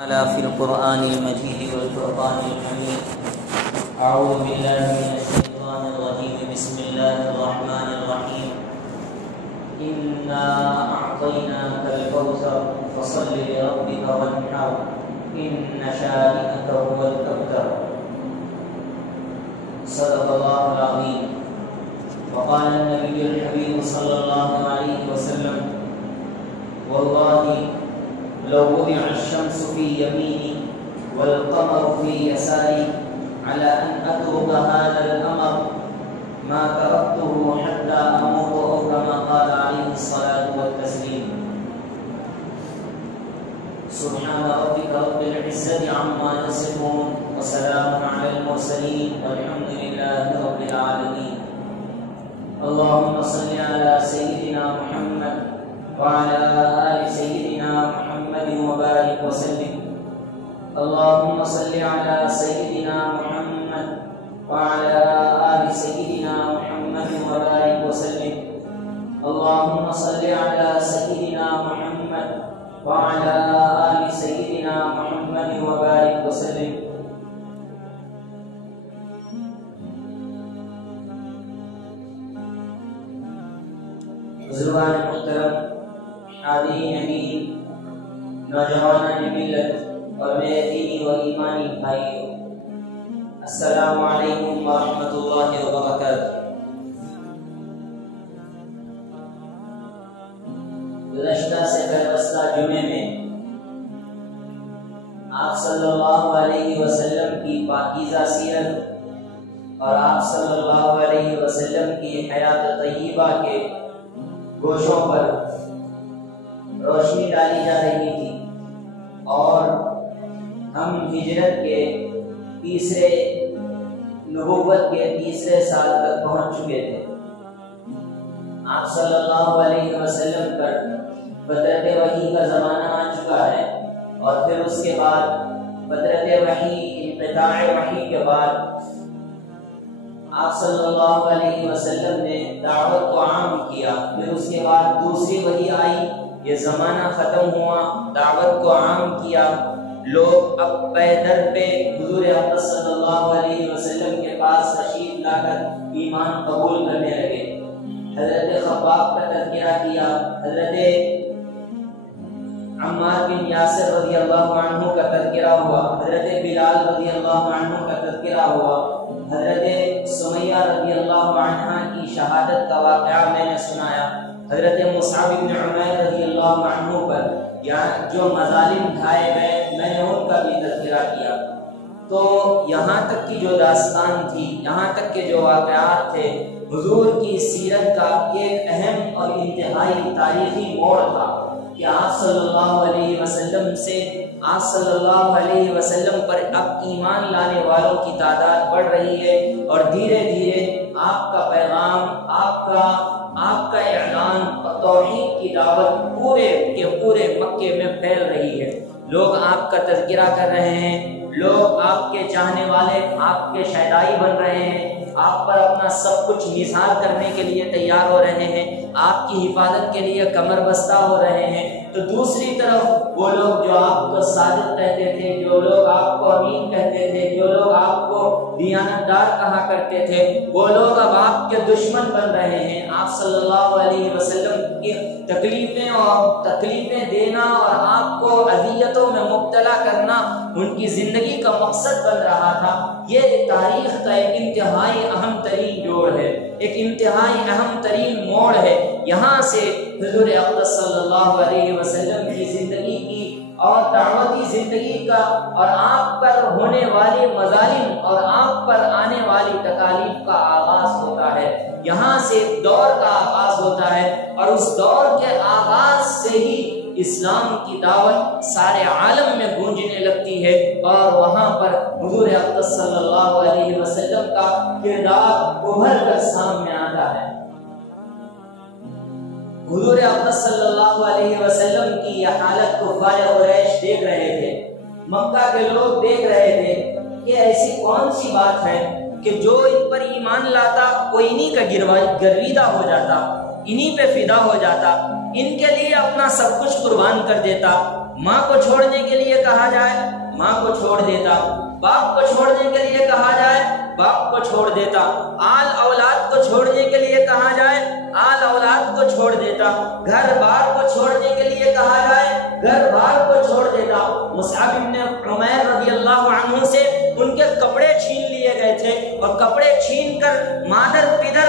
في القرآن المجيد والفرقان الحميد. أعوذ بالله من الشيطان الرجيم. بسم الله الرحمن الرحيم. إنا أعطيناك الكوثر فصل لربك وانحر إن شانئك هو الأبتر. صدق الله العظيم. وقال النبي الحبيب صلى الله عليه وسلم: والله لو وضع الشمس في يميني والقمر في يساري على أن أترك هذا الأمر ما تركته حتى أموت، أو كما قال عليه الصلاة والتسليم. سبحان ربك رب العزة عما يصفون وسلام على المرسلين والحمد لله رب العالمين. اللهم صل على سيدنا محمد وعلى آل سيدنا محمد وبارك وسلم. اللهم صل على سيدنا محمد وعلى آل سيدنا محمد وبارك وسلم. اللهم صل على سيدنا محمد وعلى آل سيدنا محمد وبارك وسلم. بزرگان محترم، حاضرین امین، نوجوانان ملت اور میرے دینی و ایمانی بھائیوں، السلام علیکم ورحمۃ اللہ وبرکاتہ۔ گزشتہ سے پیوستہ جمعے میں آپ صلی اللہ علیہ وسلم کی پاکیزہ سیرت اور آپ صلی اللہ علیہ وسلم کی حیات طیبہ کے گوشوں پر روشنی ڈالی جا رہی تھی، اور ہم ہجرت کے نبوت کے تیسرے سال تک پہنچ چکے تھے۔ آپ صلی اللہ علیہ وسلم پر فترت وحی کا زمانہ آ چکا ہے، اور پھر اس کے بعد فترت وحی، انقطاع وحی کے بعد آپ صلی اللہ علیہ وسلم نے دعوت کو عام کیا۔ پھر اس کے بعد دوسری وحی آئی، یہ زمانہ ختم ہوا، دعوت کو عام کیا، لوگ اب پے در پہ حضور اقدس صلی اللہ علیہ وسلم کے پاس تشریف لا کر ایمان قبول کرنے لگے۔ حضرت خباب کا تذکرہ کیا، حضرت عمار بن یاسر رضی اللہ عنہ کا تذکرہ ہوا، حضرت بلال رضی اللہ عنہ کا تذکرہ ہوا، حضرت سمیہ رضی اللہ عنہ کی شہادت کا واقعہ میں نے سنایا، حضرت مصعب بن عمیر رضی اللہ عنہ پر جو مظالم ڈھائے گئے میں نے ان کا بھی تذکرہ کیا۔ تو یہاں تک کی جو داستان تھی، یہاں تک کے جو واقعات تھے، حضور کی سیرت کا ایک اہم اور انتہائی تاریخی موڑ تھا کہ آپ صلی اللہ علیہ وسلم پر اب ایمان لانے والوں کی تعداد بڑھ رہی ہے، اور دھیرے دھیرے آپ کا پیغام، آپ کا اعلان اور توحید کی دعوت پورے کے پورے مکے میں پھیل رہی ہے۔ لوگ آپ کا تذکرہ کر رہے ہیں، لوگ آپ کے چاہنے والے آپ کے شیدائی بن رہے ہیں، آپ پر اپنا سب کچھ نثار کرنے کے لیے تیار ہو رہے ہیں، آپ کی حفاظت کے لیے کمر بستہ ہو رہے ہیں۔ تو دوسری طرف وہ لوگ جو آپ کو صادق کہتے تھے، جو لوگ آپ کو امین کہتے تھے، جو لوگ آپ کو دیانتدار کہا کرتے تھے، وہ لوگ اب آپ کے دشمن بن رہے ہیں۔ آپ صلی اللہ علیہ وسلم کی تکلیفیں دینا اور آپ کو اذیتوں میں مبتلا کرنا ان کی زندگی کا مقصد بن رہا تھا۔ یہ تاریخ کا ایک انتہائی اہم ترین جوڑ ہے، ایک انتہائی اہم ترین موڑ ہے۔ یہاں سے حضور اقدس صلی اللہ علیہ وسلم کی زندگی کی اور دعوتی زندگی کا اور آپ پر ہونے والی مظالم اور آپ پر آنے والی تکالیف کا آغاز ہوتا ہے۔ یہاں سے دور کا آغاز ہوتا ہے، اور اس دور کے آغاز سے ہی اسلام کی دعوت سارے عالم میں گونجنے لگتی ہے، اور وہاں پر حضور اقدس صلی اللہ علیہ وسلم کا کردار ابھر کر سامنے آتا ہے۔ حضور اقدس صلی اللہ علیہ وسلم کی یہ حالت کفار قریش دیکھ رہے تھے، مکہ کے لوگ دیکھ رہے تھے کہ ایسی کون سی بات ہے کہ جو ان پر ایمان لاتا وہ انہی کا گرویدہ ہو جاتا، انہی پہ فدا ہو جاتا، ان کے لیے اپنا سب کچھ قربان کر دیتا، ماں کو چھوڑنے کے لیے کہا جائے ماں کو چھوڑ دیتا، باپ کو چھوڑنے کے لیے کہا جائے باپ کو چھوڑ دیتا، آل اولاد کو چھوڑنے کے لیے کہا جائے آل اولاد کو چھوڑ دیتا، گھر بار کو چھوڑنے کے لیے کہا جائے گھر بار کو چھوڑ دیتا۔ مصعب بن عمیر رضی اللہ عنہ سے ان کے کپڑے چھین لیے گئے تھے اور کپڑے چھین کر مادر پدر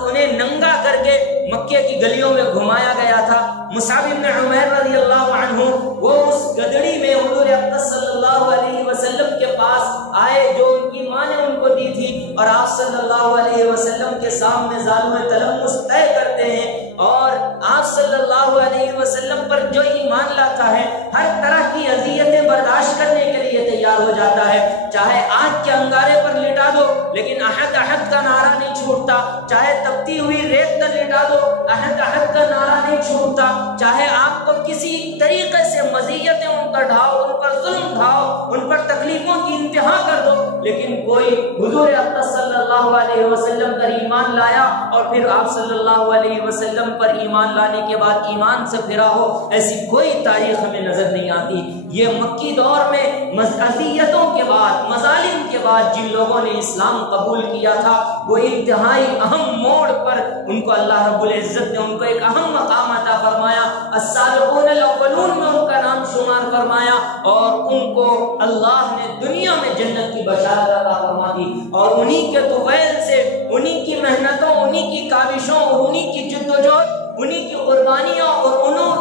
انہیں ننگا کر کے مکے کی گلیوں میں گھمایا گیا تھا۔ مصعب بن عمیر رضی اللہ عنہ وہ اس گدڑی میں حضور اقدس صلی اللہ علیہ وسلم کے پاس آئے جو ان کی ماں نے ان کو دی تھی، اور آپ صلی اللہ علیہ وسلم کے سامنے ظالم تلمس طے کرتے ہیں، اور آپ صلی اللہ علیہ وسلم پر جو ایمان لاتا ہے ہر طرح کی اذیتیں برداشت کرنے کے لیے تیار ہو جاتا ہے، چاہے آگ کے انگارے پر لٹا دو لیکن احد احد کا نعرہ نہیں چھوٹتا، چاہے تپتی ہوئی ریت پر لٹا دو احد احد کا نعرہ نہیں چھوٹتا، چاہے آپ کو کسی طریقے سے مزیتیں ان پر ڈھاؤ، ان پر ظلم ڈھاؤ، ان پر تکلیفوں کی انتہا کر دو، لیکن کوئی حضور اقدس صلی اللہ علیہ وسلم پر ایمان لایا اور پھر آپ صلی اللہ علیہ وسلم پر ایمان لانے کے بعد ایمان سے پھرا ہو، ایسی کوئی تاریخ ہمیں نظر نہیں آتی۔ یہ مکی دور میں اذیتوں کے بعد، مظالم کے بعد جن لوگوں نے اسلام قبول کیا تھا، وہ انتہائی اہم موڑ پر ان کو اللہ رب العزت نے ان کو ایک اہم مقام عطا فرمایا، السابقون الاولون میں ان کا نام شمار فرمایا، اور ان کو اللہ نے دنیا میں جنت کی بشارت عطا فرما دی، اور انہی کے طفیل سے، انہی کی محنتوں، انہی کی کاوشوں اور انہی کی جدوجہد، انہی کی قربانیوں اور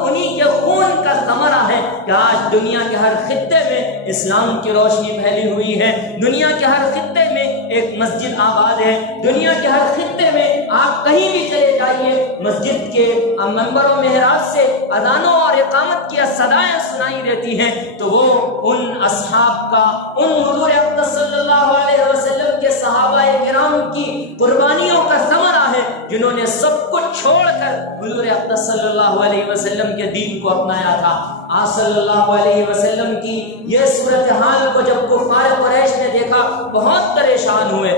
انہی کے خون کا ثمرہ ہے کہ آج دنیا کے ہر خطے میں اسلام کی روشنی پھیلی ہوئی ہے، دنیا کے ہر خطے میں ایک مسجد آباد ہے، دنیا کے ہر خطے میں آپ کہیں بھی چلے جائیے مسجد کے منبر و محراب سے اذانوں اور اقامت کی صدائیں سنائی دیتی ہیں، تو وہ ان اصحاب کا، ان حضور اقدس صلی اللہ علیہ وسلم کے صحابہ کرام کی قربانیوں کا ثمرہ ہے، جنہوں نے سب کچھ چھوڑ کر حضور اقدس صلی اللہ علیہ وسلم کے دین کو اپنایا تھا۔ آپ صلی اللہ علیہ وسلم کی یہ صورتحال کو جب کفار قریش نے دیکھا بہت پریشان ہوئے،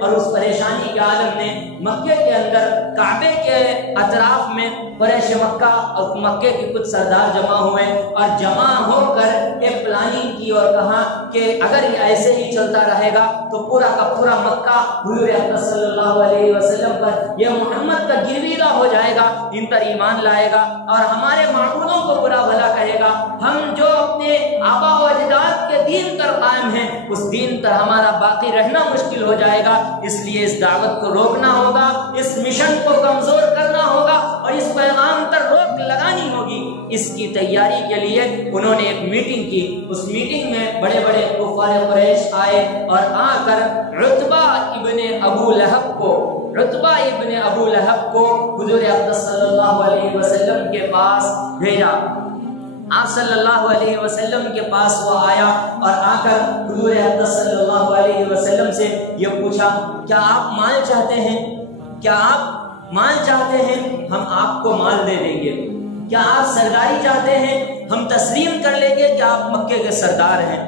اور اس پریشانی کے عالم میں مکے کے اندر کعبے کے اطراف میں قریش مکہ اور مکے کے کچھ سردار جمع ہوئے، اور جمع ہو کر ایک پلاننگ کی اور کہا کہ اگر یہ ایسے ہی چلتا رہے گا تو پورا کا پورا مکہ حضور اقدس صلی اللہ علیہ وسلم پر، یہ محمد کا گرویدہ ہو جائے گا، ان پر ایمان لائے گا اور ہمارے معبودوں کو برا بھلا کہے گا، ہم جو اپنے آبا و اجداد کے دین پر قائم ہیں اس دین پر ہمارا باقی رہنا مشکل ہو جائے گا، اس لیے اس دعوت کو روکنا ہوگا، اس مشن کو کمزور کرنا ہوگا اور اس پیغام پر روک لگانی ہوگی۔ اس کی تیاری کے لیے انہوں نے ایک میٹنگ کی، اس میٹنگ میں بڑے بڑے کفار قریش آئے اور آ کر عتبہ ابن ابو لہب کو حضور اقدس صلی اللہ علیہ وسلم کے پاس بھیجا۔ آپ صلی اللہ علیہ وسلم کے پاس وہ آیا اور آ کر حضور اقدس صلی اللہ علیہ وسلم سے یہ پوچھا، کیا آپ مال چاہتے ہیں؟ ہم آپ کو مال دے دیں گے۔ کیا آپ سرداری چاہتے ہیں؟ ہم تسلیم کر لیں گے کہ آپ مکے کے سردار ہیں۔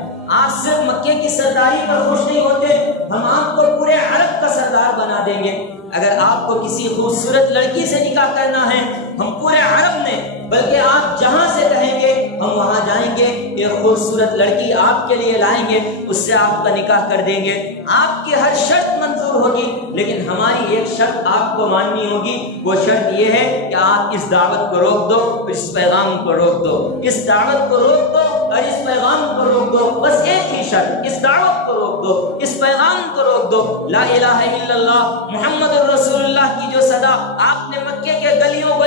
آپ صرف مکے کی سرداری پر خوش نہیں ہوتے، ہم آپ کو پورے عرب کا سردار بنا دیں گے۔ اگر آپ کو کسی خوبصورت لڑکی سے نکاح کرنا ہے، ہم پورے عرب میں، بلکہ آپ جہاں سے کہیں گے ہم وہاں جائیں گے، ایک خوبصورت لڑکی آپ کے لیے لائیں گے، اس سے آپ کا نکاح کر دیں گے۔ آپ کی ہر شرط منظور ہوگی، لیکن ہماری ایک شرط آپ کو ماننی ہوگی، وہ شرط یہ ہے کہ آپ اس دعوت کو روک دو، اس پیغام کو روک دو، اس دعوت کو روک دو اور اس پیغام کو روک دو۔ بس ایک ہی شرط، اس دعوت کو روک دو، اس پیغام کو روک دو۔ لا الہ الا اللہ محمد رسول اللہ کی جو صدا آپ نے مکے کے گلیوں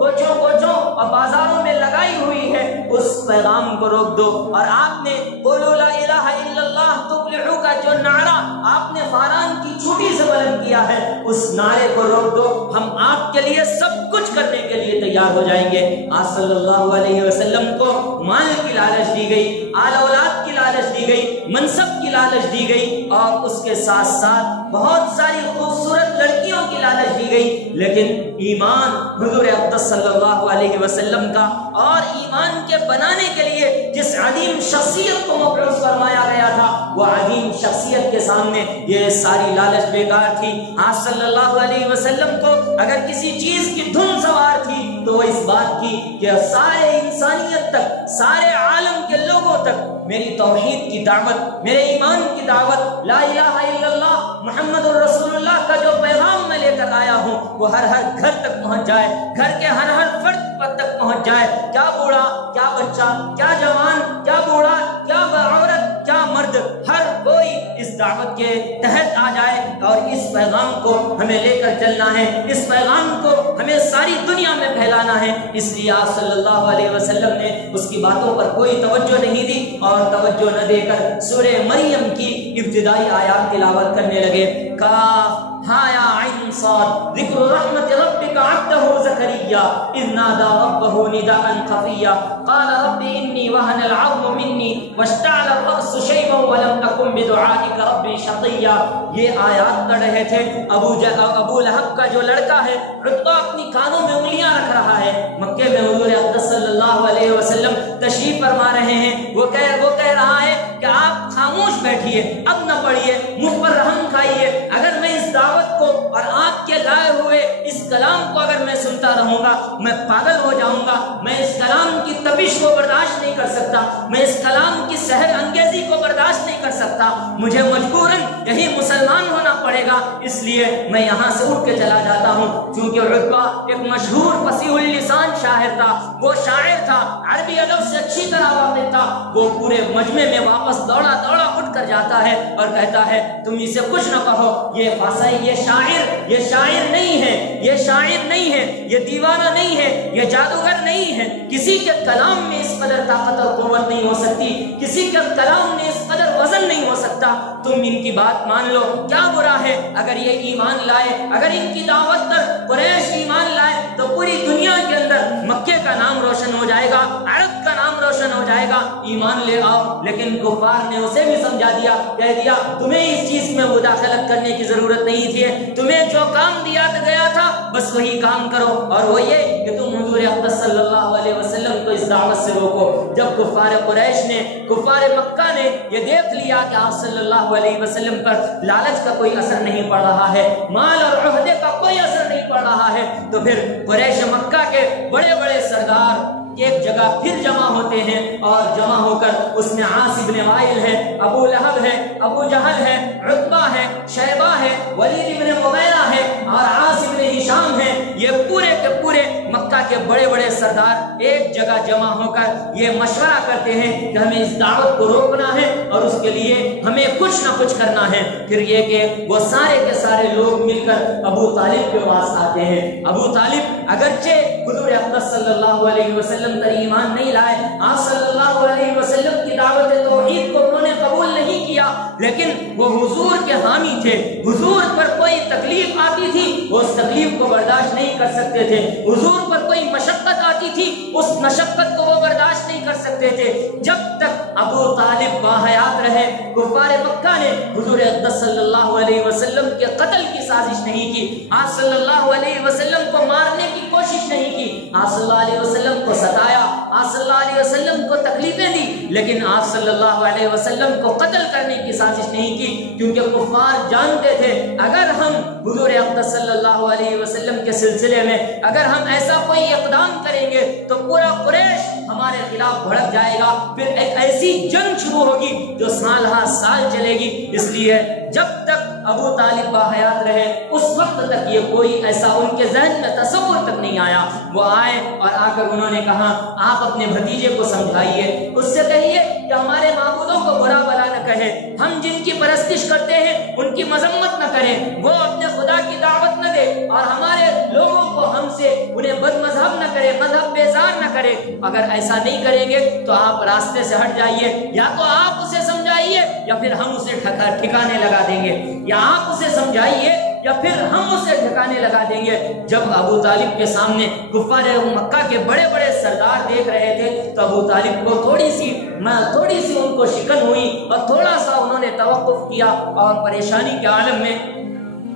کوچوں اور بازاروں میں لگائی ہوئی ہے، اس پیغام کو روک دو۔ اور آپ نے قولوا لا الہ الا اللہ تفلحوا کا جو نعرہ آپ نے فاران کی چھوٹی سے بلند کیا ہے، اس نعرے کو روک دو۔ ہم آپ کے لیے سب کچھ کرنے کے لیے تیار ہو جائیں گے۔ آپ صلی اللہ علیہ وسلم کو مال کی لالچ دی گئی، آل اولاد کی لالچ دی گئی، منصب کی لالچ دی گئی، اور اس کے ساتھ ساتھ بہت ساری خوبصورت لڑکیوں کی لالچ دی گئی، لیکن ایمان حضور اقدس صلی اللہ علیہ وسلم کا اور ایمان کے بنانے کے لیے جس عظیم شخصیت کو مبعوث فرمایا گیا تھا، وہ عظیم شخصیت کے سامنے یہ ساری لالچ بیکار تھی۔ آپ صلی اللہ علیہ وسلم کو اگر کسی چیز کی دھن سوار تھی تو وہ اس بات کی کہ سارے انسانیت تک، سارے عالم کے لوگوں تک میری توحید کی دعوت، میرے ایمان کی دعوت، لا الہ الا اللہ محمد الرسول اللہ کا جو پیغام میں لے کر آیا ہوں وہ ہر ہر گھر تک پہنچ جائے، گھر کے ہر ہر فرد تک پہنچ جائے، کیا بوڑھا، کیا بچہ، کیا جوان، کیا بوڑھا، کیا عورت، کیا مرد، ہر کوئی اس دعوت کے تحت آ جائے اور اس پیغام کو ہمیں لے کر چلنا ہے، اس پیغام کو ہمیں ساری دنیا میں پھیلانا ہے۔ اس لیے آپ صلی اللہ علیہ وسلم نے اس کی باتوں پر کوئی توجہ نہیں دی اور توجہ نہ دے کر سورہ مریم کی ابتدائی آیات تلاوت کرنے لگے۔ کاف ہا یا عین صاد ذکر رحمت ربک عبدہ زکریا اذ نادى ربه نداء خفيا قال رب إني وهن العظم مني واشتعل الرأس شيبا ولم أكن بدعائك ربي شقيا۔ یہ آیات پڑھ رہے تھے ابو لہب کا جو لڑکا ہے عتبہ اپنی کانوں میں انگلیاں رکھ رہا ہے، مکے میں حضور اقدس صلی اللہ علیہ وسلم تشریف فرما رہے ہیں، وہ کہہ رہا ہے کہ آپ خاموش بیٹھیے، اب نہ پڑھیے، مجھ پر رحم کھائیے، اگر میں اس دعوت کو اور آپ کے لائے ہوئے اس کلام کو اگر میں سنتا رہوں گا میں پاگل ہو جاؤں گا، میں اس کلام کی تپش کو برداشت نہیں کر سکتا، میں اس کلام کی سحر انگیزی کو برداشت نہیں کر سکتا، مجھے مجبوراً یہی مسلمان ہونا پڑے گا، اس لیے میں یہاں سے اٹھ کے چلا جاتا ہوں۔ چونکہ عتبہ ایک مشہور فصیح اللسان شاعر تھا، وہ شاعر تھا، عربی ادب سے اچھی طرح واقف تھا، وہ پورے مجمع میں واپس دوڑا اٹھ کر جاتا ہے اور کہتا ہے تم اسے کچھ نہ کہو، یہ فصیح، یہ شاعر نہیں ہے، یہ شاعر نہیں ہے، یہ دیوانہ نہیں ہے، یہ جادوگر نہیں ہے، کسی کے کلام میں اس قدر طاقت اور قوت نہیں ہو سکتی، کسی کے کلام میں اس قدر وزن نہیں ہو سکتا، تم ان کی بات مان لو، کیا برا ہے اگر یہ ایمان لائے، اگر ان کی دعوت پر قریش ایمان لائے تو پوری دنیا کے اندر مکے کا نام روشن ہو جائے گا، عرب کا نام روشن ہو جائے گا، ایمان لے آؤ۔ لیکن کفار نے اسے بھی سمجھا دیا، کہہ دیا تمہیں اس چیز میں مداخلت کرنے کی ضرورت نہیں تھی، تمہیں جو کام دیا گیا تھا بس وہی کام کرو، اور وہ یہ کہ تم حضور اقدس صلی اللہ علیہ وسلم کو اس دعوت سے روکو۔ جب کفار قریش نے، کفار مکہ نے یہ دیکھ لیا کہ آپ صلی اللہ علیہ وسلم پر لالچ کا کوئی اثر نہیں پڑ رہا ہے، مال اور عہدے کا کوئی اثر نہیں پڑ رہا ہے، تو پھر قریش مکہ کے بڑے بڑے سردار ایک جگہ پھر جمع ہوتے ہیں، اور جمع ہو کر اس میں عاص بن وائل ہے، ابو لہب ہے، ابو جہل ہے، عتبہ ہے، شیبہ ہے، ولید بن مغیرہ ہے اور عاص بن ہشام ہے، یہ پورے کے پورے مکہ کے بڑے بڑے سردار ایک جگہ جمع ہو کر یہ مشورہ کرتے ہیں کہ ہمیں اس دعوت کو روکنا ہے اور اس کے لیے ہمیں کچھ نہ کچھ کرنا ہے۔ پھر یہ کہ وہ سارے کے سارے لوگ مل کر ابو طالب کے پاس آتے ہیں۔ ابو طالب اگرچہ حضور اقدس صلی اللہ علیہ وسلم پر ایمان نہیں لائے، آپ صلی اللہ علیہ وسلم کی دعوت توحید کو انہوں نے قبول نہیں کیا، لیکن وہ حضور کے حامی تھے، حضور پر کوئی تکلیف آتی تھی وہ اس تکلیف کو برداشت نہیں کر سکتے تھے، حضور پر کوئی مشقت آتی تھی اس مشقت کو وہ برداشت نہیں کر سکتے تھے۔ جب تک ابو طالب باحیات رہے کفار مکہ نے حضور اقدس صلی اللہ علیہ وسلم کے قتل کی سازش نہیں کی، آپ صلی اللہ علیہ وسلم کو مارنے کی کوشش نہیں کی، آپ صلی اللہ علیہ وسلم کو ستایا، آپ صلی اللہ علیہ وسلم کو تکلیفیں دی، لیکن آپ صلی اللہ علیہ وسلم کو قتل کرنے کی سازش نہیں کی، کیونکہ کفار جانتے تھے اگر ہم حضور اقدس صلی اللہ علیہ وسلم کے سلسلے میں اگر ہم ایسا کوئی اقدام کریں گے تو پورا قریش ہمارے خلاف بھڑک جائے گا، پھر ایک ایسی جنگ شروع ہوگی جو سال ہر سال چلے گی۔ اس لیے جب تک ابو طالب باحیات رہے اس وقت تک یہ کوئی ایسا ان کے ذہن میں تصور تک نہیں آیا۔ وہ آئے اور آ کر انہوں نے کہا آپ اپنے بھتیجے کو سمجھائیے، اس سے کہیے کہ ہمارے معبودوں کو برا بلا نہ کہے، ہم جن کی پرستش کرتے ہیں ان کی مذمت نہ کریں، وہ اپنے خدا کی دعوت نہ دے اور ہمارے لوگوں کو ہم سے انہیں بد مذہب نہ کرے، مذہب بیزار نہ کرے۔ اگر ایسا نہیں کریں گے تو آپ راستے سے ہٹ جائیے، یا تو آپ اسے سمجھائیے یا پھر ہم اسے ٹھکانے لگا دیں گے، یا آپ اسے سمجھائیے یا پھر ہم اسے ٹھکانے لگا دیں گے۔ جب ابو طالب کے سامنے کفار مکہ کے بڑے بڑے سردار دیکھ رہے تھے تو ابو طالب کو تھوڑی سی ان کو شکن ہوئی اور تھوڑا سا انہوں نے توقف کیا اور پریشانی کے عالم میں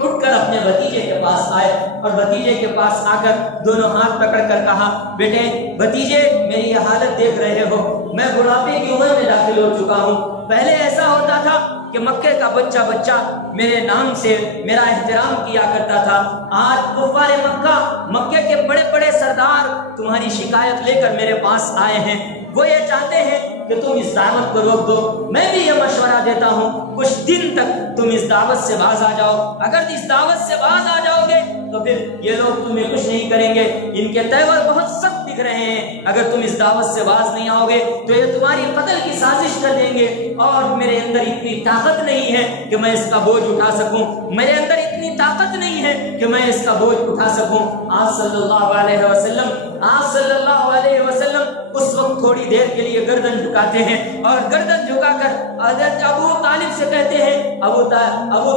اٹھ کر اپنے بھتیجے کے پاس آئے اور بھتیجے کے پاس آ کر دونوں ہاتھ پکڑ کر کہا بیٹے بھتیجے میری یہ حالت دیکھ رہے ہو، میں بڑھاپے کی عمر میں داخل ہو چکا ہوں، پہلے ایسا ہوتا تھا کہ مکے کا بچہ بچہ میرے نام سے میرا احترام کیا کرتا تھا، آج کفار مکہ، مکے کے بڑے بڑے سردار تمہاری شکایت لے کر میرے پاس آئے ہیں، وہ یہ چاہتے ہیں کہ تم اس دعوت کو روک دو۔ میں بھی یہ مشورہ دیتا ہوں کچھ دن تک تم اس دعوت سے باز آ جاؤ، اگر اس دعوت سے باز آ جاؤ گے تو پھر یہ لوگ تمہیں کچھ نہیں کریں گے، ان کے تیور بہت سخت دکھ رہے ہیں، اگر تم اس دعوت سے باز نہیں آؤ گے تو یہ تمہاری قتل کی سازش کر دیں گے، اور میرے اندر اتنی طاقت نہیں ہے کہ میں اس کا بوجھ اٹھا سکوں، میرے اندر اتنی طاقت نہیں ہے کہ میں اس کا بوجھ اٹھا سکوں۔ آپ صلی اللہ علیہ وسلم اس وقت تھوڑی دیر کے لیے گردن جھکاتے ہیں، اور گردن جھکا کر حضرت ابو طالب سے کہتے ہیں، ابو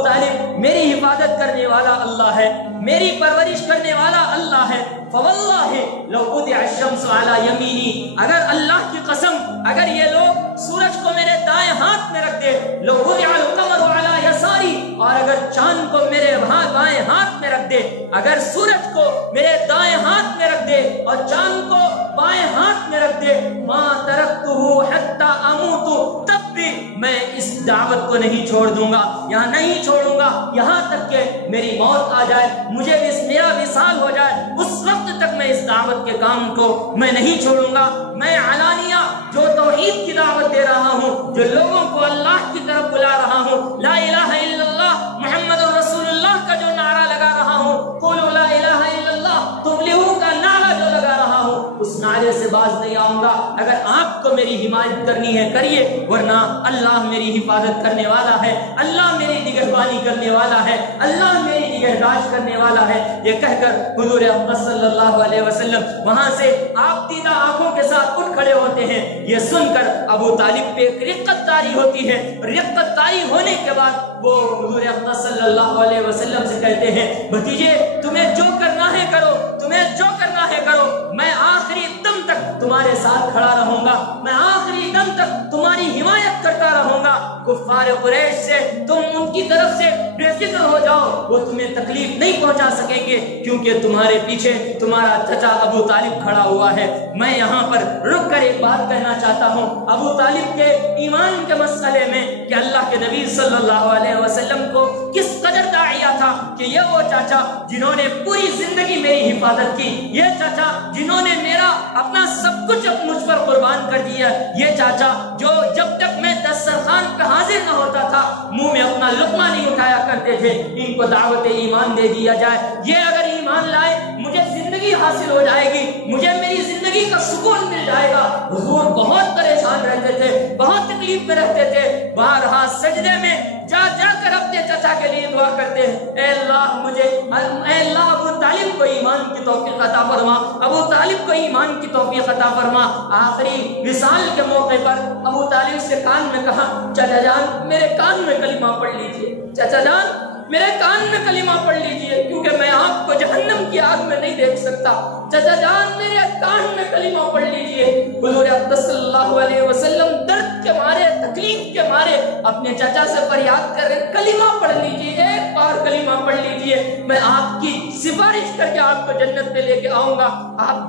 طالب میری حفاظت کرنے والا اللہ ہے، میری پرورش کرنے والا اللہ ہے، فواللہ لو وضع الشمس علی یمینی، اگر اللہ کی قسم اگر یہ لوگ سورج کو میرے دائیں ہاتھ میں رکھ دے، لو وضع القمر علی یساری، اور اگر چاند کو میرے بائیں ہاتھ میں رکھ دے، اگر سورج کو میرے دائیں ہاتھ میں رکھ دے اور چاند کو بائیں ہاتھ میں رکھ دے، ما ترکتہ حتی اموت، تب بھی میں اس دعوت کو نہیں چھوڑ دوں گا، یہاں نہیں چھوڑوں گا یہاں تک کہ میری موت آ جائے، مجھے میرا وصال ہو جائے، اس وقت تک میں اس دعوت کے کام کو میں نہیں چھوڑوں گا۔ میں علانیہ جو توحید کی دعوت دے رہا ہوں، جو لوگوں کو اللہ کی طرف بلا رہا ہوں، لا الہ الا اللہ محمد رسول اللہ کا جو نعرہ لگا رہا ہوں، قولوا لا الہ الا اللہ تفلحوا کا نعرہ جو لگا رہا ہوں، اس نعرے سے باز نہیں آؤں گا۔ اگر آپ کو میری حمایت کرنی ہے کریے، ورنہ اللہ میری حفاظت کرنے والا ہے، اللہ میری نگہبانی کرنے والا ہے، اللہ میری نگہداشت کرنے والا ہے۔ یہ کہہ کر حضور اکرم صلی اللہ علیہ وسلم وہاں سے آپ دیدہ آنکھوں کے ساتھ اٹھ کھڑے ہوتے ہیں۔ یہ سن کر ابو طالب پہ ایک رقت طاری ہوتی ہے، رقت طاری ہونے کے بعد وہ حضور اکرم صلی اللہ علیہ وسلم سے کہتے ہیں، بھتیجے تمہیں جو کرنا ہے کرو، تمہیں جو کرنا ہے کرو، میں آخری دم تک تمہارے ساتھ کھڑا رہوں گا، میں آخری دم تک تمہاری حمایت کرتا رہوں گا۔ کفار قریش سے تم ان کی طرف سے بے فکر ہو جاؤ، وہ تمہیں تکلیف نہیں پہنچا سکیں گے، کیونکہ تمہارے پیچھے تمہارا چچا ابو طالب کھڑا ہوا ہے۔ میں یہاں پر رک کر ایک بات کہنا چاہتا ہوں ابو طالب کے ایمان کے مسئلے میں، کہ اللہ کے نبی صلی اللہ علیہ وسلم کو کس قدر داعیہ تھا کہ یہ وہ چاچا جنہوں نے پوری زندگی میری حفاظت کی، یہ چاچا جنہوں نے میرا اپنا سب کچھ مجھ پر قربان کر دیا، یہ چاچا جو جب تک میں دسترخوان پہ حاضر نہ ہوتا تھا منہ میں اپنا لقمہ نہیں اٹھایا کرتے تھے، ان کو دعوت ایمان دے دیا جائے، یہ اگر ایمان لائے مجھے زندگی حاصل ہو جائے گی، مجھے میری زندگی کا سکون مل جائے گا۔ حضور بہت پریشان رہتے تھے، بہت تکلیف میں رہتے تھے، بارہا سجدے میں جا جا کر اپنے چچا کے لیے دعا کرتے ہیں، اے اللہ ابو طالب کو ایمان کی توفیق عطا فرما، ابو طالب کو ایمان کی توفیق عطا فرما۔ آخری وصال کے موقع پر ابو طالب سے کان میں کہا، چچا جان میرے کان میں کلمہ پڑھ لیجئے، چچا جان میرے کان میں کلمہ پڑھ لیجئے، کیونکہ میں آپ کو جہنم کی آگ میں نہیں دیکھ سکتا، چچا جان میرے کان میں کلمہ پڑھ لیجئے۔ حضور اکرم صلی اللہ علیہ وسلم درد کے مارے، تکلیف کے مارے اپنے چچا سے فریاد کر رہے، کلمہ پڑھ لیجئے، ایک بار کلمہ پڑھ لیجئے، میں آپ کی سفارش کر کے آپ کو جنت میں لے کے آؤں گا،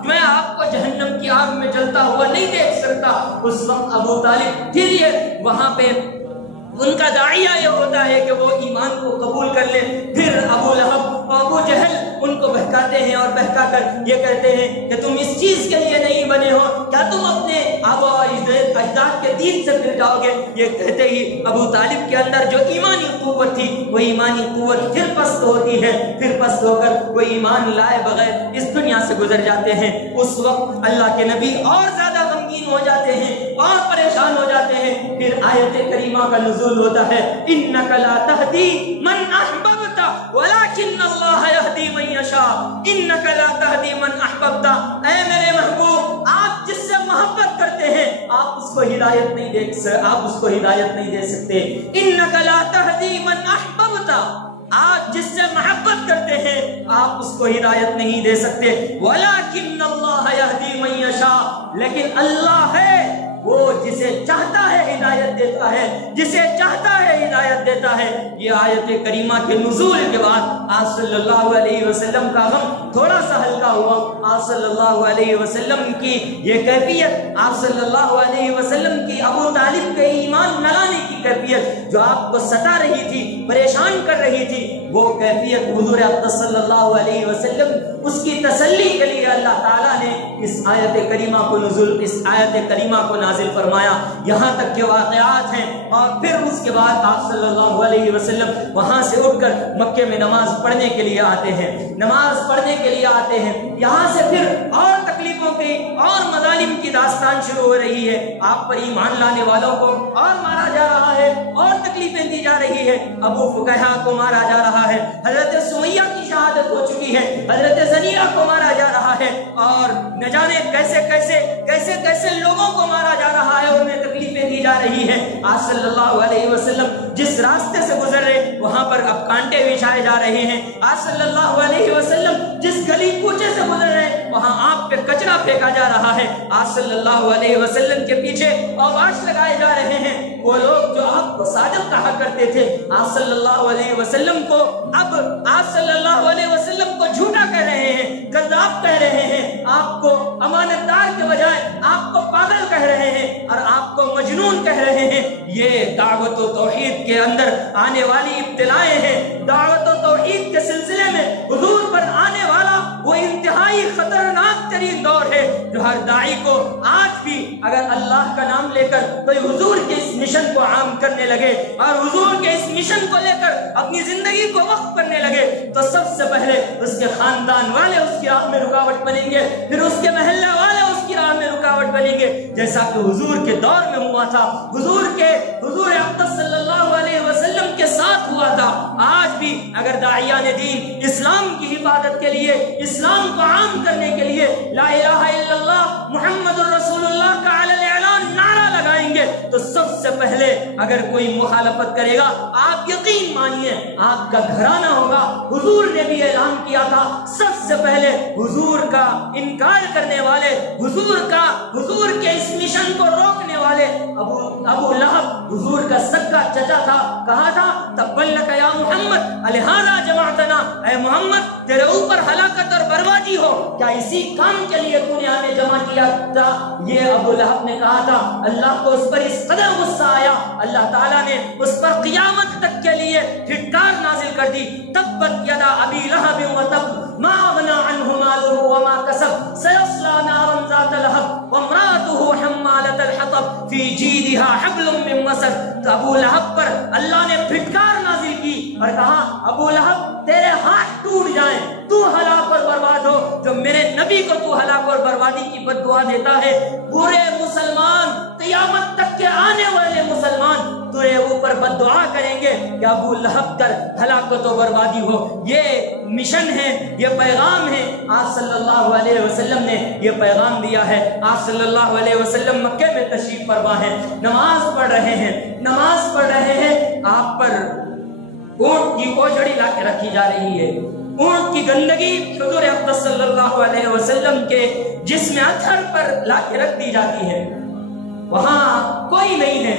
میں آپ کو جہنم کی آگ میں جلتا ہوا نہیں دیکھ سکتا۔ اس وقت ابو طالب پھر یہ وہاں پہ ان کا داعیہ یہ ہوتا ہے کہ وہ ایمان کو قبول کر لیں، پھر ابو لہب اور ابو جہل ان کو بہکاتے ہیں، اور بہکا کر یہ کہتے ہیں کہ تم اس چیز کے لیے نہیں بنے ہو، کیا تم اپنے آبا و اجداد کے دین سے پھر جاؤ گے؟ یہ کہتے ہی ابو طالب کے اندر جو ایمانی قوت تھی وہ ایمانی قوت پھر پست ہوتی ہے، پھر پست ہو کر وہ ایمان لائے بغیر اس دنیا سے گزر جاتے ہیں۔ اس وقت اللہ کے نبی اور زیادہ غمگین ہو جاتے ہیں اور پریشان ہو جاتے ہیں، پھر آیت کریمہ کا نزول ہوتا ہے، انک لا تہدی من احببت ولکن اللہ یہدی من یشاء، انک لا تہدی من احببت، اے میرے محبوب آپ جس سے محبت کرتے ہیں آپ اس کو ہدایت نہیں دے سکتے، آپ اس کو ہدایت نہیں دے سکتے، انک لا تہدی من احببت، آپ جس سے محبت کرتے ہیں آپ اس کو ہدایت نہیں دے سکتے، ولیکن اللہ یہدی من یشاء، لیکن اللہ ہے وہ جسے چاہتا ہے ہدایت دیتا ہے، جسے چاہتا ہے ہدایت دیتا ہے۔ یہ آیت کریمہ کے نزول کے بعد آپ صلی اللہ علیہ وسلم کا غم تھوڑا سا ہلکا ہوا۔ آپ صلی اللہ علیہ وسلم کی یہ کیفیت، آپ صلی اللہ علیہ وسلم کی ابو طالب کے ایمان نہ لانے کی کیفیت جو آپ کو ستا رہی تھی، پریشان کر رہی تھی، وہ کیفیت حضور اقدس صلی اللہ علیہ وسلم اس کی تسلی کے لیے اللہ تعالیٰ نے اس آیت کریمہ کو نازل فرمایا۔ یہاں تک کہ واقعات ہیں، اور پھر اس کے بعد آپ صلی اللہ علیہ وسلم وہاں سے اٹھ کر مکے میں نماز پڑھنے کے لیے آتے ہیں، نماز پڑھنے کے لیے آتے ہیں۔ یہاں سے پھر اور تکلیفوں کی اور مظالم کی داستان شروع ہو رہی ہے۔ آپ پر ایمان لانے والوں کو اور مارا جا رہا ہے، اور تکلیفیں دی جا رہی ہے۔ ابو فقیہ کو مارا جا رہا ہے، حضرت سمیہ کی شہادت ہو چکی ہے، حضرت زنیہ کو مارا جا رہا ہے، اور نہ جانے کیسے لوگوں کو مارا جا رہا ہے، انہیں تکلیفیں دی جا رہی ہے۔ آپ صلی اللہ علیہ وسلم جس راستے سے گزر رہے وہاں پر اب کانٹے بچھائے جا رہے ہیں۔ آپ صلی اللہ علیہ وسلم جس گلی کوچے سے گزر رہے وہاں آپ پہ کچرا پھینکا جا رہا ہے۔ آپ صلی اللہ علیہ وسلم کے پیچھے آواز لگائے جا رہے ہیں۔ وہ لوگ جو آپ کو صادق کہا کرتے تھے آپ صلی اللہ علیہ وسلم کو، اب آپ صلی اللہ علیہ وسلم کو جھوٹا کہہ رہے ہیں، کذاب کہہ رہے ہیں، آپ کو امانت دار کے بجائے آپ کو پاگل کہہ رہے ہیں اور آپ کو مجنون کہہ رہے ہیں۔ یہ دعوت و توحید کے اندر آنے والی ابتلائیں ہیں۔ دعوت و توحید کے سلسلے میں حضور پر آنے والا وہ انتہائی خطرناک ترین دور ہے، جو ہر داعی کو آج بھی اگر اللہ کا نام لے کر کوئی حضور کے اس مشن کو عام کرنے لگے اور حضور کے اس مشن کو لے کر اپنی زندگی کو وقف کرنے لگے، تو سب سے پہلے اس کے خاندان والے اس کی راہ میں رکاوٹ بنیں گے، پھر اس کے محلہ والے اس کی راہ میں رکاوٹ بنیں گے، جیسا کہ حضور کے دور میں ہوا تھا، حضور اقدس صلی اللہ علیہ وسلم کے ساتھ ہوا تھا۔ آج بھی اگر داعیان دین اسلام کی حفاظت کے لیے، اسلام کو عام کرنے کے لیے لا الہ الا اللہ محمد الرسول اللہ کا علی الاعلان نعرہ لگائیں گے، تو سب سے پہلے اگر کوئی مخالفت کرے گا، آپ یقین مانیے آپ کا گھرانہ ہوگا۔ حضور نے بھی اعلان کیا تھا، سب سے پہلے حضور کا انکار کرنے والے، حضور کے اس مشن کو روکنے والے ابو لہب حضور کا سگا چچا تھا۔ کہا تھا تبلک یا محمد الہذا جمعتنا، اے محمد تیرے اوپر ہلاکت اور بربادی ہو، کیا اسی کام کے لیے تو نے ہمیں جمع کیا تھا؟ یہ ابو لہب نے کہا تھا۔ اللہ کو اس پر اس قدر غصہ آیا، اللہ تعالیٰ نے اس پر قیامت تک کے لیے پھٹکار نازل کر دی، تبت یدا ابی لہب وتب ما اغنی عنہ مالہ وما کسب سیصلی نارا ذات لہب وامرأته حمالۃ الحطب فی جیدها حبل من مسد۔ تو ابو لہب پر اللہ نے پھٹکار نازل کی اور کہا ابو لہب تیرے ہاتھ ٹوٹ جائیں، تو ہلاک اور برباد ہو، جو میرے نبی کو تو ہلاک اور بربادی کی بد دعا دیتا ہے۔ پورے مسلمان قیامت تک کے آنے والے مسلمان تیرے اوپر بد دعا کریں گے کہ ابو لہب کر ہلاکت و بربادی ہو۔ یہ مشن ہے، یہ پیغام ہے، آپ صلی اللہ علیہ وسلم نے یہ پیغام دیا ہے۔ آپ صلی اللہ علیہ وسلم مکے میں تشریف فرما ہے، نماز پڑھ رہے ہیں، آپ پر اونٹ کی اوجڑی لا کے رکھی جا رہی ہے، اونٹ کی گندگی حضور اقدس صلی اللہ علیہ وسلم کے جسم اطہر پر لا کے رکھ دی جاتی ہے۔ وہاں کوئی نہیں ہے،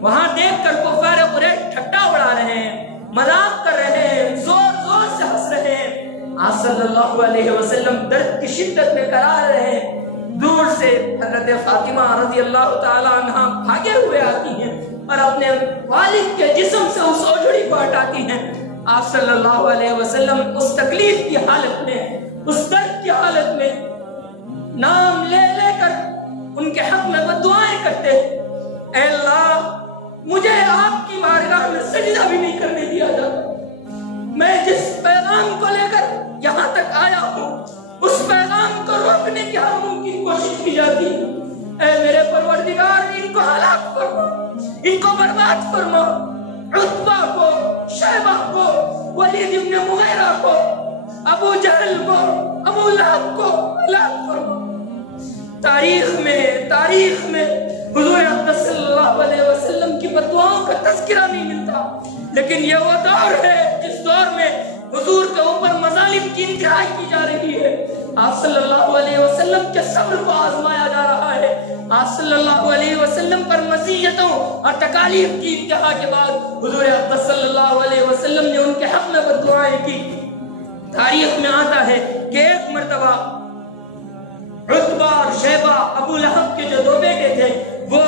وہاں دیکھ کر کفار قریش ٹھٹا اڑا رہے ہیں، مذاق کر رہے ہیں، زور زور سے ہنس رہے ہیں۔ آپ صلی اللہ علیہ وسلم درد کی شدت میں کرا رہے ہیں۔ دور سے حضرت فاطمہ رضی اللہ تعالی عنہ بھاگے ہوئے آتی ہیں اور اپنے والد کے جسم سے اس اوجڑی کو ہٹاتی ہیں۔ آپ صلی اللہ علیہ وسلم اس تکلیف کی حالت میں، اس درد کی حالت میں نام لے لے کر ان کے حق میں بد دعائیں کرتے ہیں۔ اے اللہ مجھے آپ کی بارگاہ میں سجدہ بھی نہیں کرنے دیا جاتا، میں جس پیغام کو لے کر یہاں تک آیا ہوں اس پیغام کو روکنے کی ہر ممکن کوشش کی جاتی ہے۔ اے میرے پروردگار ان کو ہلاک فرما، ان کو برباد فرما، عتبہ کو، شیبہ کو، ولید ابن مغیرہ کو، ابو جہل کو، ابو لہب کو ہلاک فرما۔ تاریخ میں حضور اقدس صلی اللہ علیہ وسلم کی بددعاؤں کا تذکرہ نہیں ملتا، لیکن یہ وہ دور ہے جس دور میں حضور کے اوپر مظالم کی انتہا کی جا رہی ہے۔ آپ صلی اللہ علیہ وسلم کے صبر کو آزمایا جا رہا ہے۔ آپ صلی اللہ علیہ وسلم پر مزیتوں اور تکالیف کی انتہا کے بعد حضور اقدس صلی اللہ علیہ وسلم نے ان کے حق میں بد دعائیں کی۔ تاریخ میں آتا ہے کہ ایک مرتبہ عتبہ اور شیبہ ابو لہب کے جو دو بیٹے تھے وہ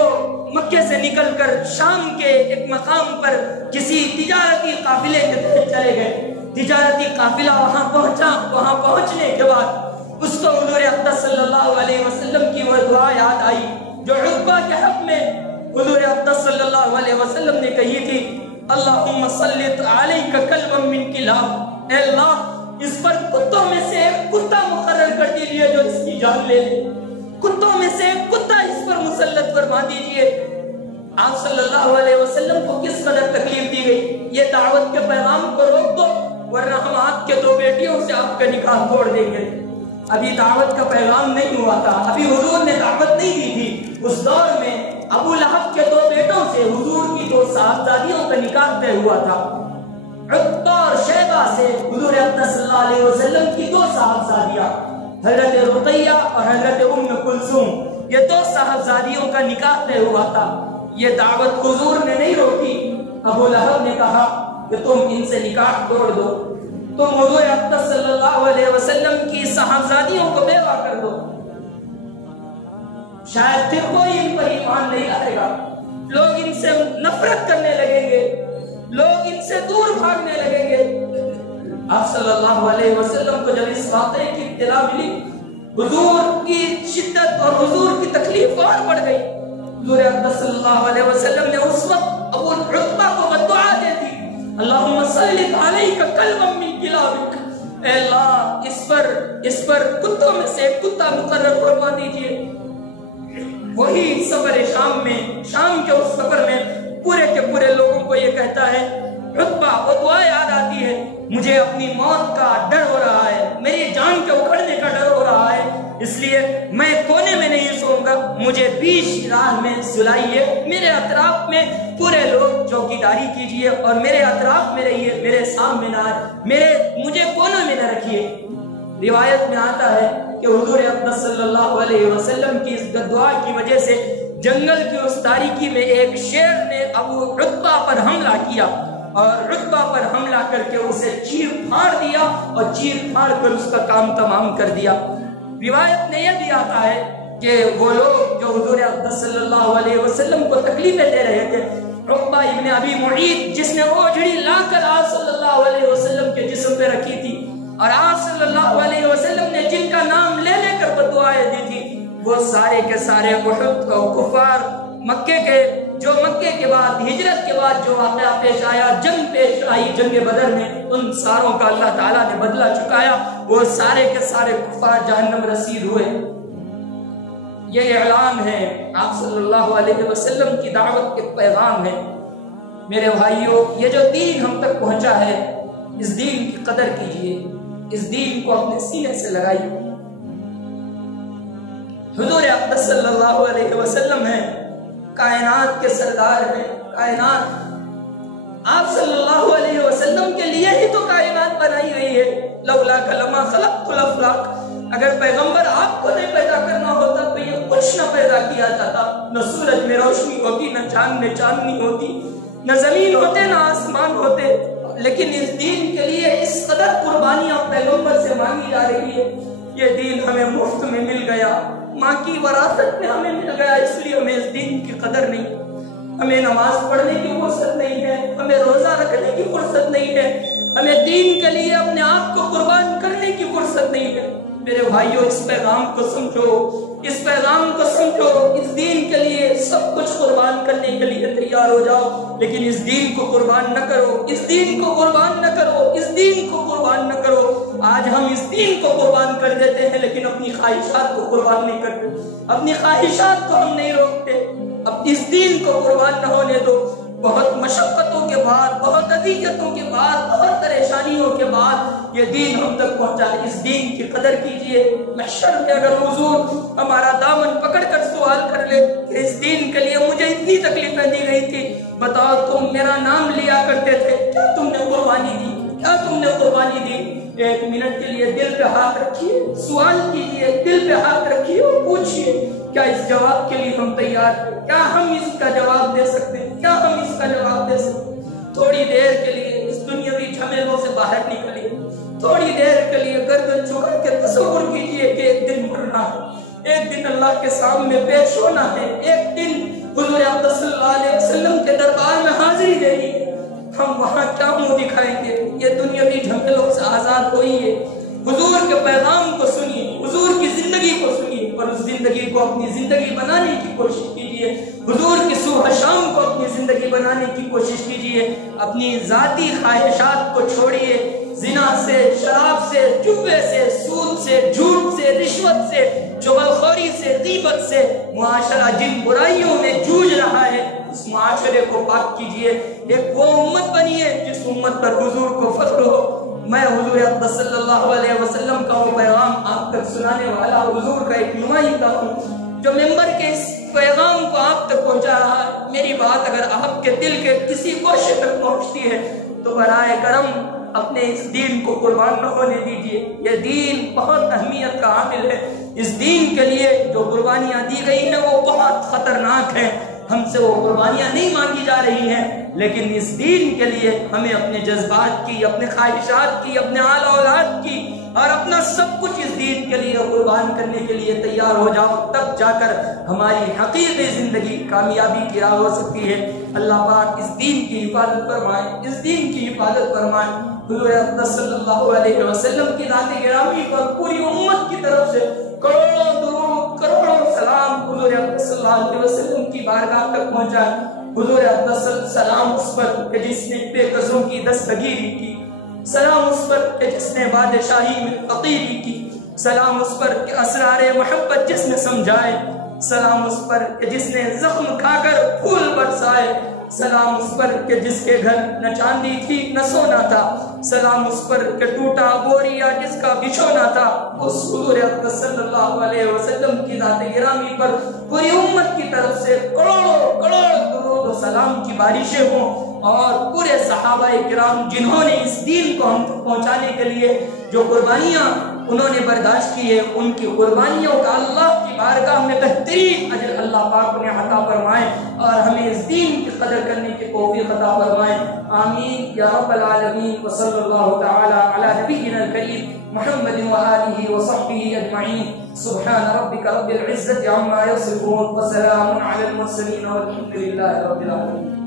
مکے سے نکل کر شام کے ایک مقام پر کسی تجارتی قافلے کے تحت چلے گئے. تجارتی قافلہ وہاں پہنچا. وہاں پہنچنے کے بعد اس کو حضور اقدس صلی اللہ علیہ وسلم کی وہ دعا یاد آئی جو عتبہ کے حق میں حضور اقدس صلی اللہ علیہ وسلم نے کہی تھی. اللہم سلط علیک کلبا من کلاب. اے اللہ اس پر کتوں میں سے ایک کتا مقرر کر دیجئے جو اس کی جان لے لے. کتوں میں سے ایک کتا اس پر مسلط فرما دیجئے. آپ صلی اللہ علیہ وسلم کو کس قدر تکلیف دی گئی. یہ دعوت کے پیغام کو روک دو ورنہ ہم آپ کے 2 بیٹیوں سے آپ کا نکاح توڑ دیں گے. ابھی دعوت کا پیغام نہیں ہوا تھا. ابھی حضور نے دعوت نہیں دی تھی. اس دور میں ابو لہب کے 2 بیٹوں سے حضور کی 2 صاحبزادیوں کا نکاح طے ہوا تھا. عتبہ اور شیبہ سے حضور اقدس صلی اللہ علیہ وسلم کی 2 صاحبزادیاں حضرت رقیہ اور حضرت ام کلثوم، یہ 2 صاحبزادیوں کا نکاح طے ہوا تھا. یہ دعوت حضور نے نہیں روکی. ابو لہب نے کہا کہ تم ان سے نکاح توڑ دو، تم حضور اقدس صلی اللہ علیہ وسلم کی صاحبزادیوں کو بیوہ کر دو. شاید پھر کوئی ان پر ایمان نہیں آئے گا. لوگ ان سے نفرت کرنے لگیں گے، لوگ ان سے دور بھاگنے لگیں گے. آپ صلی اللہ علیہ وسلم کو جب اس واقعے کی اطلاع ملی، حضور کی شدت اور حضور کی تکلیف اور بڑھ گئی. حضور اقدس صلی اللہ علیہ وسلم نے اس وقت ابو عتبہ کو بددعا دی تھی. اللہم سلط علیک کلبا من کلابک. اے اللہ اس پر کتوں میں سے کتا مقرر فرما دیجئے. وہی سفر شام کے اس سفر میں پورے کے پورے لوگوں کو یہ کہتا ہے. عتبہ وہ دعا یاد آتی ہے، مجھے اپنی موت کا ڈر ہو رہا ہے، میری جان کے اکھڑنے کا ڈر ہو رہا ہے، اس لیے میں کونے میں نہیں سوؤں گا، مجھے بیچ راہ میں سلائیے. میرے اطراف میں پورے لوگ چوکیداری کیجئے اور میرے اطراف میں رہیے، میرے سامنے نہ مجھے کونے میں نہ رکھیے. روایت میں آتا ہے کہ حضور اقدس صلی اللہ علیہ وسلم کی اس دعا کی وجہ سے جنگل کی اس تاریکی میں ایک شیر نے ابو عتبہ پر حملہ کیا اور عتبہ پر حملہ کر کے اسے چیر پھاڑ دیا اور چیر پھاڑ کر اس کا کام تمام کر دیا. روایت میں یہ بھی آتا ہے کہ وہ لوگ جو حضور اقدس صلی اللہ علیہ وسلم کو تکلیفیں دے رہے تھے، عقبہ ابن ابی معیط جس نے وہ جھڑی لا کر آپ صلی اللہ علیہ وسلم کے جسم پہ رکھی تھی اور آپ صلی اللہ علیہ وسلم نے جن کا نام لے لے کر بددعائیں دی تھی، وہ سارے کے سارے احد کفار مکے کے جو مکے کے بعد ہجرت کے بعد جو واقعہ پیش آیا، جنگ پیش آئی جنگ بدر میں، ان ساروں کا اللہ تعالیٰ نے بدلہ چکایا. وہ سارے کے سارے کفار جہنم رسید ہوئے. یہ اعلان ہے آپ صلی اللہ علیہ وسلم کی دعوت کے پیغام ہے. میرے بھائیوں، یہ جو دین ہم تک پہنچا ہے، اس دین کی قدر کیجئے، اس دین کو اپنے سینے سے لگائیے. حضور اقدس صلی اللہ علیہ وسلم ہیں، کائنات کے سردار ہیں. کائنات آپ صلی اللہ علیہ وسلم کے لیے ہی تو کائنات بنائی گئی ہے. لولا کلمہ خلقت الافلاق. اگر پیغمبر آپ کو نہیں پیدا کرنا ہوتا تو یہ کچھ نہ پیدا کیا جاتا. نہ سورج میں روشنی ہوتی، نہ چاند میں چاندنی ہوتی، نہ زمین ہوتے، نہ آسمان ہوتے. لیکن اس دین کے لیے اس قدر قربانیاں پیغمبر سے مانگی جا رہی ہے. یہ دین ہمیں مفت میں مل گیا، ماں کی وراثت میں ہمیں مل گیا، اس لیے ہمیں اس دین کی قدر نہیں. ہمیں نماز پڑھنے کی فرصت نہیں ہے، ہمیں روزہ رکھنے کی فرصت نہیں ہے، ہمیں دین کے لیے اپنے آپ کو قربان کرنے کی فرصت نہیں ہے. میرے بھائیوں، اس پیغام کو سمجھو، اس پیغام کو سمجھو. اس دین کے لیے سب کچھ قربان کرنے کے لیے تیار ہو جاؤ، لیکن اس دین کو قربان نہ کرو، اس دین کو قربان نہ کرو، اس دین کو قربان نہ کرو. آج ہم اس دین کو قربان کر دیتے ہیں لیکن اپنی خواہشات کو قربان نہیں کرتے. اپنی خواہشات کو ہم نہیں روکتے. اب اس دین کو قربان نہ ہونے دو. بہت مشقتوں کے بعد، بہت اذیتوں کے بعد، بہت پریشانیوں کے بعد یہ دین ہم تک پہنچا. اس دین کی قدر کیجئے. محشر میں اگر حضور ہمارا دامن پکڑ کر سوال کر لے کہ اس دین کے لیے مجھے اتنی تکلیفیں دی گئی تھی، بتاؤ تم میرا نام لیا کرتے تھے، کیا تم نے قربانی دی؟ کیا تم نے قربانی دی؟ 1 منٹ کے لیے دل پہ ہاتھ رکھیے، سوال کیجئے، دل پہ ہاتھ رکھیے اور پوچھئے کیا اس جواب کے لیے ہم تیار ہیں؟ کیا ہم اس کا جواب دے سکتے ہیں؟ کیا ہم اس کا جواب دے سکتے ہیں؟ تھوڑی دیر کے لیے اس دنیاوی جھمیلوں سے باہر نکلیے. تھوڑی دیر کے لیے گردن جھکا کے تصور کیجئے کہ ایک دن مرنا ہے، ایک دن اللہ کے سامنے پیش ہونا ہے، ایک دن حضور اقدس صلی اللہ علیہ وسلم کے دربار میں حاضری دے دی، ہم وہاں کیا منہ دکھائیں گے؟ یہ دنیاوی جھمیلوں سے آزاد ہوئیے، حضور کے پیغام کو سنیے، حضور کی زندگی کو سنیے اور اس زندگی کو اپنی زندگی بنانے کی کوشش کیجیے، حضور کی صبح شام کو اپنی زندگی بنانے کی کوشش کیجیے، اپنی ذاتی خواہشات کو چھوڑیے، زنا سے، شراب سے، جوے سے، سود سے، جھوٹ سے، رشوت سے، چغلخوری سے، غیبت سے، معاشرہ جن برائیوں میں جوجھ رہا ہے اس معاشرے کو پاک کیجیے، ایک وہ امت بنیے جس امت پر حضور کو فخر ہو۔ میں حضور اقدس صلی اللہ علیہ وسلم کا وہ پیغام آپ تک سنانے والا حضور کا ایک نمائندہ ہوں جو ممبر کے اس پیغام کو آپ تک پہنچا رہا ہے۔ میری بات اگر آپ کے دل کے کسی گوشے تک پہنچتی ہے تو برائے کرم اپنے اس دین کو قربان نہ ہونے دیجیے، یہ دین بہت اہمیت کا حامل ہے، اس دین کے لیے جو قربانیاں دی گئی ہیں وہ بہت خطرناک ہیں، ہم سے وہ قربانیاں نہیں مانگی جا رہی ہیں، لیکن اس دین کے لیے ہمیں اپنے جذبات کی، اپنے خواہشات کی، اپنے آل اولاد کی اور اپنا سب کچھ اس دین کے لیے قربان کرنے کے لیے تیار ہو جاؤ، تب جا کر ہماری حقیقی زندگی کامیابی کی راہ ہو سکتی ہے۔ اللہ پاک اس دین کی حفاظت فرمائے، اس دین کی حفاظت فرمائے۔ حضور اقدس صلی اللہ علیہ وسلم کی ذات گرامی پر پوری امت کی طرف سے کروڑوں درود، کروڑوں سلام حضور اقدس صلی اللہ علیہ وسلم کی بارگاہ تک پہنچائے۔ حضور اقدس سلام اس پر کہ جس نے بے قصوں کی دستگیری کی، سلام اس پر کہ جس نے بادشاہی میں فقیری کی، سلام اس پر کہ اسرار محبت جس نے سمجھائے، سلام اس پر کہ جس نے زخم کھا کر پھول برسائے، سلام اس پر کہ جس کے گھر نہ چاندی تھی نہ سونا تھا، سلام اس پر کہ ٹوٹا بوریا جس کا بچھونا تھا۔ اس حضور اقدس صلی اللہ علیہ وسلم کی ذات گرامی پر پوری امت کی طرف سے کروڑوں کروڑ درود و سلام کی بارشیں ہوں، اور پورے صحابہ کرام جنہوں نے اس دین کو ہم تک پہنچانے کے لیے جو قربانیاں انہوں نے برداشت کی ہے، ان کی قربانیوں کا اللہ کی بارگاہ میں بہترین اجر اللہ پاک انہیں عطا فرمائے اور ہمیں اس دین کی قدر کرنے کی توفیق عطا فرمائے۔ آمین یا رب العالمین۔ وصلی اللہ تعالی علی نبینا الکریم محمد وآلہ وصحبہ اجمعین۔ سبحان ربک رب العزة عما یصفون وسلام علی المرسلین والحمد للہ رب العالمین۔